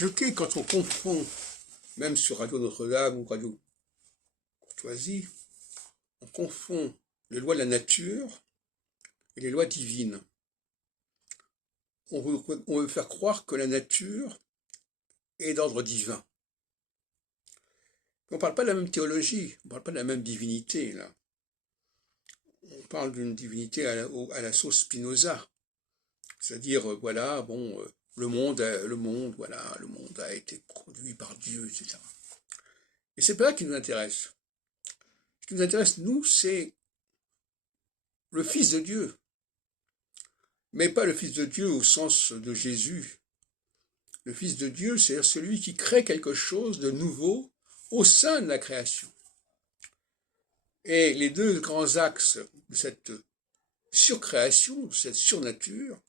choqué quand on confond, même sur Radio Notre-Dame ou Radio Courtoisie, on confond les lois de la nature et les lois divines. On veut faire croire que la nature est d'ordre divin. On ne parle pas de la même théologie, on ne parle pas de la même divinité, là. On parle d'une divinité à la sauce Spinoza. C'est-à-dire, voilà, bon, le monde a été produit par Dieu, etc. Et c'est pas ça qui nous intéresse. Ce qui nous intéresse, nous, c'est le Fils de Dieu. Mais pas le Fils de Dieu au sens de Jésus. Le Fils de Dieu, c'est celui qui crée quelque chose de nouveau au sein de la création. Et les deux grands axes de cette surcréation, de cette surnature,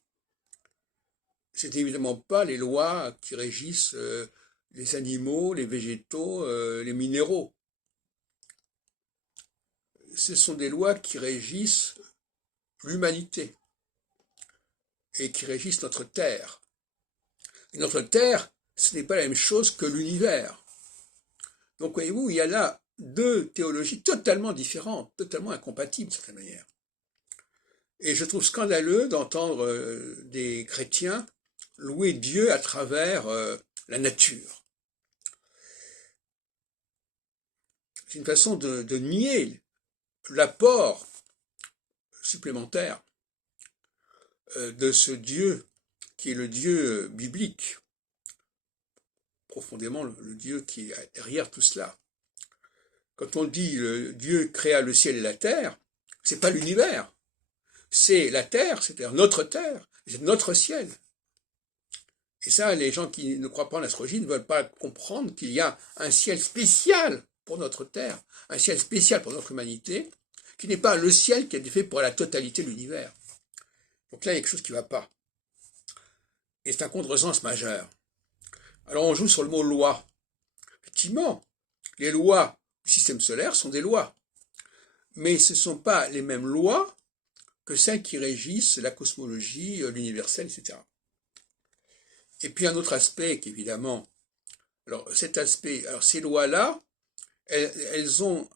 c'est évidemment pas les lois qui régissent les animaux, les végétaux, les minéraux. Ce sont des lois qui régissent l'humanité et qui régissent notre Terre. Et notre Terre, ce n'est pas la même chose que l'univers. Donc voyez-vous, il y a là deux théologies totalement différentes, totalement incompatibles de certaine manière. Et je trouve scandaleux d'entendre des chrétiens louer Dieu à travers la nature. C'est une façon de nier l'apport supplémentaire de ce Dieu qui est le Dieu biblique, profondément le Dieu qui est derrière tout cela. Quand on dit Dieu créa le ciel et la terre, c'est pas l'univers, c'est la terre, c'est-à-dire notre terre, c'est notre ciel. Et ça, les gens qui ne croient pas en l'astrologie ne veulent pas comprendre qu'il y a un ciel spécial pour notre terre, un ciel spécial pour notre humanité, qui n'est pas le ciel qui a été fait pour la totalité de l'univers. Donc là, il y a quelque chose qui ne va pas. Et c'est un contresens majeur. Alors on joue sur le mot loi. Effectivement, les lois du système solaire sont des lois. Mais ce ne sont pas les mêmes lois que celles qui régissent la cosmologie, l'universel, etc. Et puis un autre aspect qu'évidemment, ces lois-là, elles ont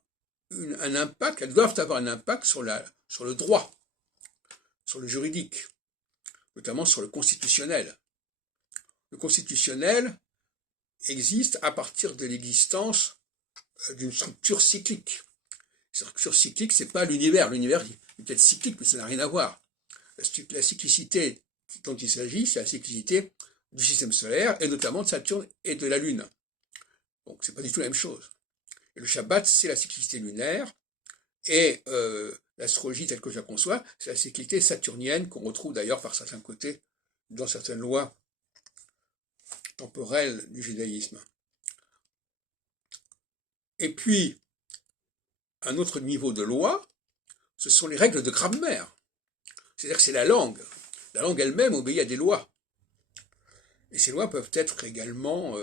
un impact, elles doivent avoir un impact sur le droit, sur le juridique, notamment sur le constitutionnel. Le constitutionnel existe à partir de l'existence d'une structure cyclique. Cette structure cyclique, c'est pas l'univers. L'univers est peut-être cyclique, mais ça n'a rien à voir. La cyclicité dont il s'agit, c'est la cyclicité du système solaire, et notamment de Saturne et de la Lune. Donc c'est pas du tout la même chose. Et le Shabbat, c'est la cyclicité lunaire, et l'astrologie telle que je la conçois, c'est la cyclicité saturnienne qu'on retrouve d'ailleurs par certains côtés dans certaines lois temporelles du judaïsme. Et puis, un autre niveau de loi, ce sont les règles de grammaire. C'est-à-dire que c'est la langue. La langue elle-même obéit à des lois. Et ces lois peuvent être également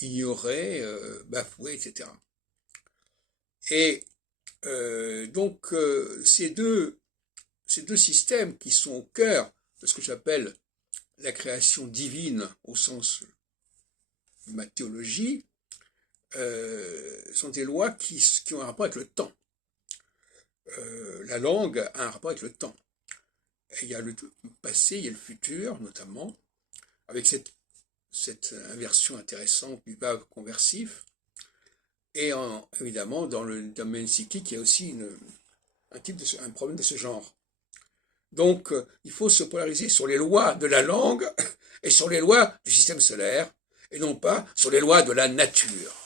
ignorées, bafouées, etc. Et donc, ces deux systèmes qui sont au cœur de ce que j'appelle la création divine au sens de ma théologie, sont des lois qui ont un rapport avec le temps. La langue a un rapport avec le temps. Et il y a le passé, il y a le futur, notamment, avec cette inversion intéressante du verbe conversif. Et évidemment, dans le domaine cyclique, il y a aussi un problème de ce genre. Donc, il faut se polariser sur les lois de la langue et sur les lois du système solaire, et non pas sur les lois de la nature.